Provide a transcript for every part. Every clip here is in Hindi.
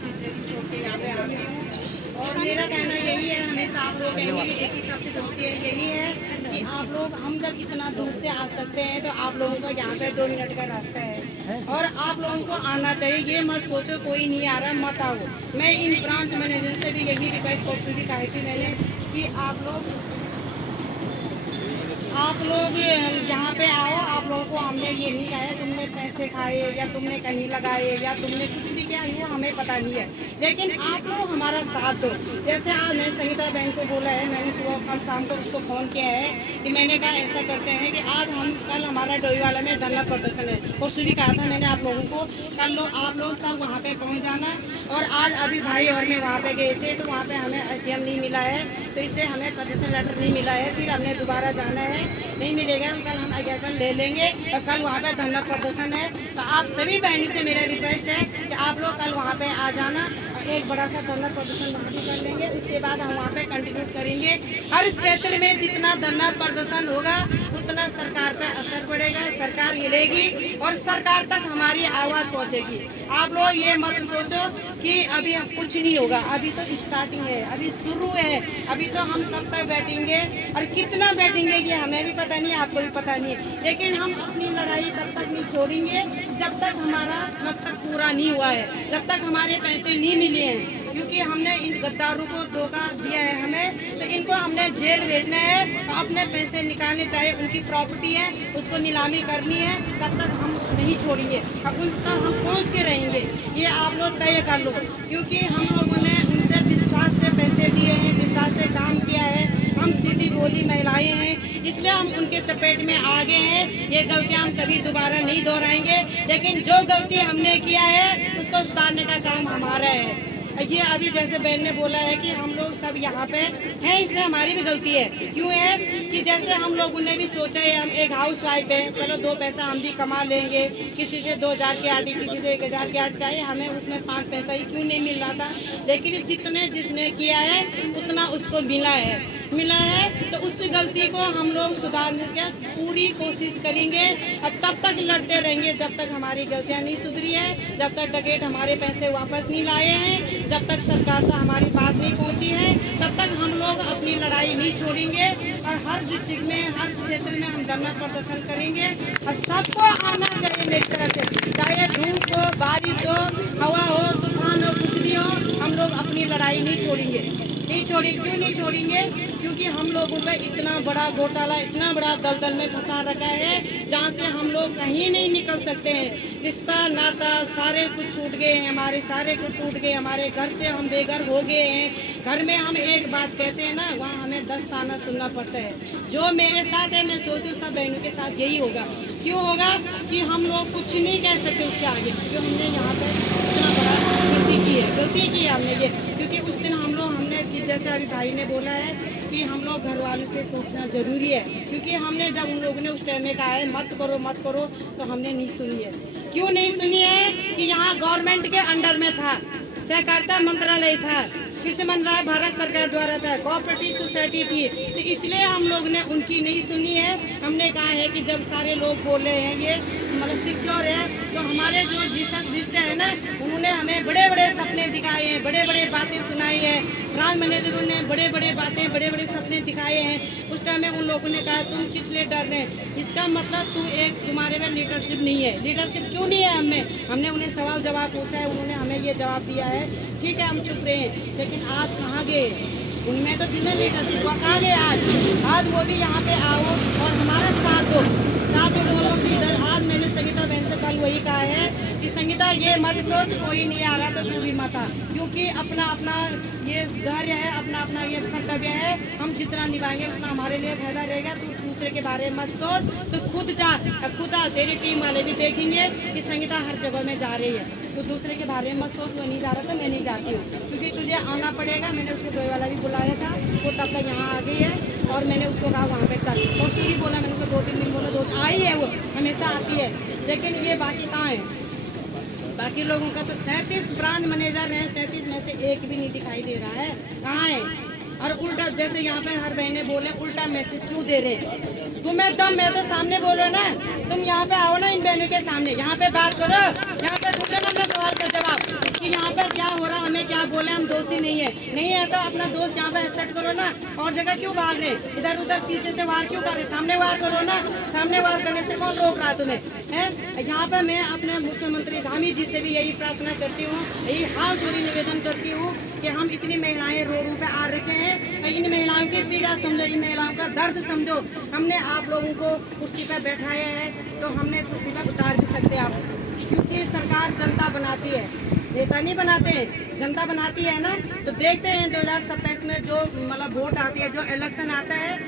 तीसरे दिन छोड़ के यहाँ पे आ गई हूँ। और मेरा कहना यही है, हमेशा आप लोग कहेंगे कि एक ही शब्द होती है, यही है कि आप लोग, हम जब इतना दूर से आ सकते हैं तो आप लोगों का यहाँ पे 2 मिनट का रास्ता है और आप लोगों को आना चाहिए। ये मत सोचो कोई नहीं आ रहा मत आओ। मैं इन ब्रांच मैनेजर से भी यही रिक्वेस्ट करती भी कही थी मैंने कि आप लोग यहाँ पे आओ। आप लोगों को हमने ये नहीं कहा है तुमने पैसे खाए या तुमने कहीं लगाए या तुमने कुछ भी किया वो हमें पता नहीं है, लेकिन आप लोग हमारा साथ दो। जैसे आज मैंने संगीता बहन को बोला है, मैंने सुबह कल शाम को उसको फ़ोन किया है कि मैंने कहा ऐसा करते हैं कि आज हम कल हमारा डोईवाला में धरना प्रदर्शन है। परसों भी कहा था मैंने आप लोगों को, कल आप लोग सब वहाँ पर पहुँच जाना। और आज अभी भाई और मैं वहाँ पर गए थे तो वहाँ पर हमें ATM नहीं मिला है, तो इससे हमें परमिशन लेटर नहीं मिला है। फिर हमने दोबारा जाना है, नहीं मिलेगा कल हम आज्ञापन ले लेंगे और कल वहाँ पे धरना प्रदर्शन है। तो आप सभी बहनों से मेरा रिक्वेस्ट है कि आप लोग कल वहाँ पे आ जाना और एक बड़ा सा धरना प्रदर्शन वहाँ भी कर लेंगे। उसके बाद हम वहाँ पे कंटिन्यू करेंगे। हर क्षेत्र में जितना धरना प्रदर्शन होगा उतना सरकार पे असर पड़ेगा, सरकार हिलेगी और सरकार तक हमारी आवाज़ पहुँचेगी। आप लोग ये मत सोचो कि अभी हम कुछ नहीं होगा, अभी तो स्टार्टिंग है, अभी शुरू है। अभी तो हम कब तक बैठेंगे और कितना बैठेंगे ये हमें भी पता नहीं, आपको भी पता नहीं है, लेकिन हम अपनी लड़ाई तब तक नहीं छोड़ेंगे जब तक हमारा मकसद पूरा नहीं हुआ है, जब तक हमारे पैसे नहीं मिले हैं। क्योंकि हमने इन गद्दारों को धोखा दिया है हमें, तो इनको हमने जेल भेजना है, अपने पैसे निकालने, चाहे उनकी प्रॉपर्टी है उसको नीलामी करनी है, तब तक हम नहीं छोड़ेंगे। अब उन तक हम पहुँच के रहेंगे, ये आप लोग तय कर लो। क्योंकि हम लोगों ने उनसे विश्वास से पैसे दिए हैं, विश्वास से काम किया है, हम सीधी बोली महिलाएं हैं, इसलिए हम उनके चपेट में आ गए हैं। ये गलतियां हम कभी दोबारा नहीं दोहराएंगे, लेकिन जो गलती हमने किया है उसको सुधारने का काम हमारा है। ये अभी जैसे बहन ने बोला है कि हम लोग सब यहाँ पे हैं, इसलिए हमारी भी गलती है। क्यों है कि जैसे हम लोगों ने भी सोचा है, हम एक हाउस वाइफ है, चलो 2 पैसा हम भी कमा लेंगे, किसी से 2000 की आटी, किसी से 1000 की आट, चाहे हमें उसमें 5 पैसा ही क्यों नहीं मिल रहा था, लेकिन जितने जिसने किया है उतना उसको मिला है। तो उस गलती को हम लोग सुधारने की पूरी कोशिश करेंगे और तब तक लड़ते रहेंगे जब तक हमारी गलतियां नहीं सुधरी है, जब तक डकैत हमारे पैसे वापस नहीं लाए हैं, जब तक सरकार तक हमारी बात नहीं पहुंची है, तब तक हम लोग अपनी लड़ाई नहीं छोड़ेंगे। और हर डिस्ट्रिक्ट में, हर क्षेत्र में हम धरना प्रदर्शन करेंगे और सबको आना चाहिए मेरी तरफ से, चाहे धूप हो, बारिश हो, हवा हो, तूफान हो, कुछ भी हो, हम लोग अपनी लड़ाई नहीं छोड़ेंगे। क्यों नहीं छोड़ेंगे? क्योंकि हम लोगों पे इतना बड़ा घोटाला, इतना बड़ा दलदल में फंसा रखा है जहाँ से हम लोग कहीं नहीं निकल सकते हैं। रिश्ता नाता सारे कुछ छूट गए हैं, हमारे सारे कुछ टूट गए, हमारे घर से हम बेघर हो गए हैं। घर में हम एक बात कहते हैं ना, वहाँ हमें 10 ताना सुनना पड़ता है। जो मेरे साथ है, मैं सोचती हूँ सब बहनों के साथ यही होगा। क्यों होगा कि हम लोग कुछ नहीं कह सकते उसके आगे, जो हमने यहाँ पर इतना बड़ा गलती की है हमने ये। क्योंकि उस दिन हमने कि जैसे अभी भाई ने बोला है कि हम लोग घर वालों से पूछना ज़रूरी है, क्योंकि हमने जब उन लोगों ने उस टाइम में कहा है मत करो, तो हमने नहीं सुनी है। क्यों नहीं सुनी है कि यहाँ गवर्नमेंट के अंडर में था, सहकारिता मंत्रालय था, कृषि मंत्रालय भारत सरकार द्वारा था, कोऑपरेटिव सोसाइटी थी, तो इसलिए हम लोग ने उनकी नहीं सुनी है। हमने कहा है कि जब सारे लोग बोल रहे हैं ये मतलब सिक्योर है, तो हमारे जो रिश्ते हैं ना, उन्होंने हमें बड़े बड़े सपने दिखाए हैं, बड़े बड़े बातें सुनाई है। ब्रांच मैनेजरों ने बड़े बड़े बातें, बड़े बड़े सपने दिखाए हैं। उस टाइम में उन लोगों ने कहा तुम किस लिए डर रहे हैं, इसका मतलब तुम्हारे में लीडरशिप नहीं है। लीडरशिप क्यों नहीं है हमने उन्हें सवाल जवाब पूछा है, उन्होंने हमें ये जवाब दिया है, ठीक है हम चुप रहे हैं। लेकिन आज कहाँ गए? उनमें तो जिन्हें लीडरशिप वो कहाँ गए? आज वो भी यहाँ पे आओ और हमारा साथ दो बोलो कि इधर। आज मैंने संगीता बहन से कल वही कहा है कि संगीता ये मत सोच कोई नहीं आ रहा तो तू भी मत आ, क्योंकि अपना अपना ये धैर्य है, अपना अपना ये कर्तव्य है, हम जितना निभाएंगे उतना हमारे लिए फायदा रहेगा। तू दूसरे के बारे में मत सोच, तो खुद आ। तेरी टीम वाले भी देखेंगे कि संगीता हर जगह में जा रही है, तो दूसरे के बारे में मत सोच, वो नहीं जा रहा तो मैं नहीं जाती हूँ, क्योंकि तुझे आना पड़ेगा। मैंने उसको डोई वाला भी बुलाया था, वो तब तक यहाँ आ गई है और मैंने उसको कहा वहाँ पे चल, और उसको भी बोला, मैंने उसको 2-3 दिन बोला, 2 आई है, वो हमेशा आती है। लेकिन ये बाकी कहाँ है? बाकी लोगों का तो 37 ब्रांच मैनेजर हैं, 37 में से एक भी नहीं दिखाई दे रहा है, कहाँ है? और उल्टा जैसे यहाँ पे हर बहने बोले उल्टा मैसेज क्यों दे रहे? तुम्हें दम मैं तो सामने बोल रहे ना, तुम यहाँ पे आओ ना इन बहनों के सामने, यहाँ पे बात करो, यहाँ पे पूछो ना अपने सवाल का जवाब कि यहाँ पे क्या हो रहा नहीं है। नहीं है तो अपना दोस्त यहाँ पे एक्सेप्ट करो ना, और जगह क्यों भाग रहे, इधर उधर पीछे से वार क्यों कर रहे, सामने वार करो ना। सामने वार करने से कौन रोक रहा तुम्हें है। यहाँ पे मैं अपने मुख्यमंत्री धामी जी से भी यही प्रार्थना करती हूँ, यही हाथ जोड़ी निवेदन करती हूँ कि हम इतनी महिलाएं रोडों पे आ रखे हैं, इन महिलाओं की पीड़ा समझो, इन महिलाओं का दर्द समझो। हमने आप लोगों को कुर्सी पर बैठाया है तो हमने कुर्सी पर उतार भी सकते हैं आप, क्योंकि सरकार जनता बनाती है, नेता नहीं बनाते हैं, जनता बनाती है ना। तो देखते हैं 2027 में जो मतलब वोट आती है, जो इलेक्शन आता है,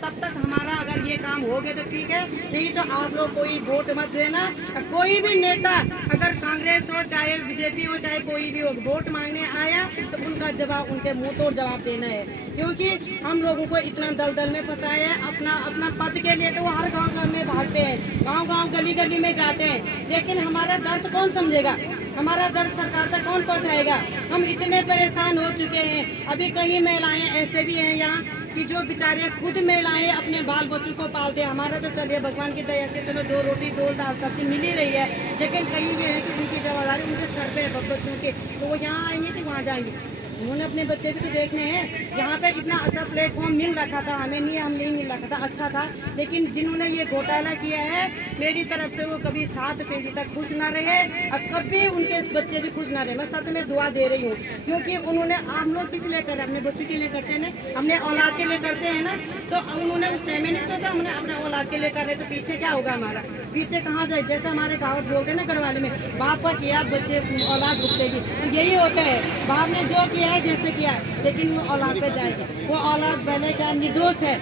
तब तक हमारा अगर ये काम हो गया तो ठीक है, नहीं तो आप लोग कोई वोट मत देना। कोई भी नेता अगर कांग्रेस हो चाहे बीजेपी हो चाहे कोई भी हो, वोट मांगने आया तो उनका जवाब उनके मुंह तोड़ जवाब देना है, क्योंकि हम लोगों को इतना दलदल में फंसाया है। अपना पद के लिए तो वो हर गाँव में भागते हैं, गाँव गली गली में जाते हैं, लेकिन हमारा दर्द कौन समझेगा, हमारा दर्द सरकार तक कौन पहुंचाएगा। हम इतने परेशान हो चुके हैं। अभी कई महिलाएं ऐसे भी हैं यहाँ कि जो बेचारे खुद महिलाएं अपने बाल बच्चों को पालते हैं। हमारा तो चलिए भगवान की दया से चलो 2 रोटी 2 दाल सब्जी मिल ही रही है, लेकिन कई भी है कि उनकी जवाबदारी उनके सर पे है बच्चों के, तो वो यहाँ आएंगे कि वहाँ जाएंगे, उन्होंने अपने बच्चे भी तो देखने हैं। यहाँ पे इतना अच्छा प्लेटफॉर्म मिल रखा था, हम नहीं मिल रखा था, अच्छा था, लेकिन जिन्होंने ये घोटाला किया है मेरी तरफ से वो कभी 7 पीढ़ी तक खुश ना रहे और कभी उनके बच्चे भी खुश ना रहे। मैं सच में दुआ दे रही हूँ, क्योंकि उन्होंने हम लोग किस लिए कर अपने बच्चों के लिए करते हैं ना, हमने औलाद के लिए करते हैं ना, तो उन्होंने उस टाइम में नहीं सोचा हमने अपने औलाद के लिए कर रहे, तो पीछे क्या होगा हमारा, पीछे कहाँ जाए। जैसे हमारे गाँव बोलते हैं ना गढ़वाली में, बाप का किया बच्चे औलाद भुगतेगी, तो यही होता है, बाप ने जो किया है जैसे किया है, लेकिन वो औलाद पे जाएगी। वो औलाद पहले क्या निर्दोष है,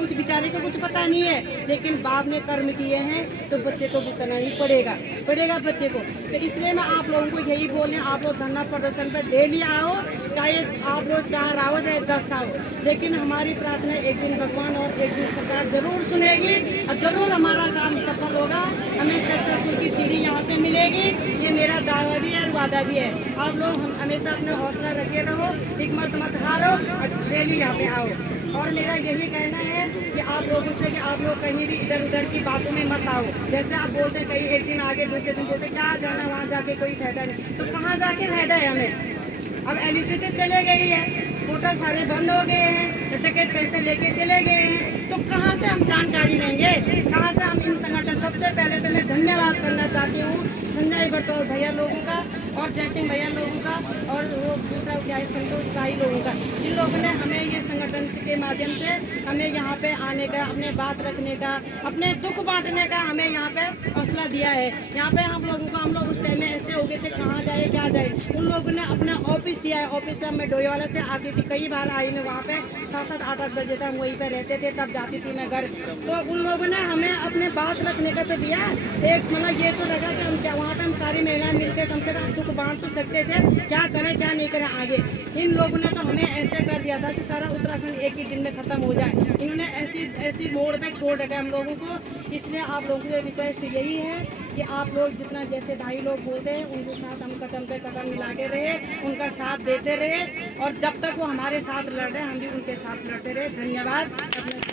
उस बेचारे को कुछ पता नहीं है, लेकिन बाप ने कर्म किए हैं तो बच्चे को भुगतना ही पड़ेगा बच्चे को। तो इसलिए मैं आप लोगों को यही बोल रही हूँ, आप लोग धरना प्रदर्शन पर डेली आओ, चाहे आप लोग 4 आओ चाहे 10 आओ, लेकिन हमारी प्रार्थना एक दिन भगवान और एक दिन सरकार जरूर सुनेगी और जरूर हमारा काम सफल होगा, हमें सक्सेसफुल की सीढ़ी यहाँ से मिलेगी। ये मेरा दावा भी है और वादा भी है। आप लोग हमेशा अपना हौसला रखे रहो, हिम्मत मत हारो, डेली यहाँ पे आओ। और मेरा यही कहना है कि आप लोगों से कि आप लोग कहीं भी इधर उधर की बातों में मत आओ। जैसे आप बोलते कहीं एक दिन आगे दूसरे दिन बोलते क्या जाना, वहाँ जाके कोई फायदा नहीं, तो कहाँ जाके फायदा है हमें। अब एलईसी तो चले गई है, होटल सारे बंद हो गए हैं, टिकट पैसे लेके चले गए हैं, तो कहाँ से हम जानकारी लेंगे, कहाँ से हम इन संगठन। सबसे पहले तो मैं धन्यवाद करना चाहती हूँ संजय बटोर भैया लोगों का और जयसिंह भैया लोगों का और वो दूसरा क्या है संतोष भाई लोगों का, जिन लोगों ने हमें ये संगठन के माध्यम से हमें यहाँ पे आने का, अपने बात रखने का, अपने दुख बांटने का हमें यहाँ पे हौसला दिया है। यहाँ पे हम लोग उस टाइम में ऐसे हो गए थे कहाँ जाए क्या जाए, उन लोगों ने अपना ऑफिस दिया है। ऑफिस से मैं डोईवाला से आती थी, कई बार आई मैं वहाँ पे 7-7 8-8 बजे तक हम वहीं पे रहते थे, तब जाती थी मैं घर। तो उन लोगों ने हमें अपने बात रखने का तो दिया, एक मतलब ये तो रखा कि हम क्या वहाँ पे हम सारी महिलाएं मिलकर कम से कम दुख बांट तो सकते थे, क्या करें क्या नहीं करें आगे। इन लोगों ने तो हमें ऐसे कर दिया था कि सारा उत्तराखंड एक ही दिन में खत्म हो जाए। इन्होंने ऐसी मोड़ पे छोड़ रखा हम लोगों को। इसलिए आप लोगों से रिक्वेस्ट यही है कि आप लोग जितना जैसे भाई लोग बोलते हैं उनके साथ हम कदम पे कदम मिलाते रहे, उनका साथ देते रहे, और जब तक वो हमारे साथ लड़ रहे हम भी उनके साथ लड़ते रहे। धन्यवाद।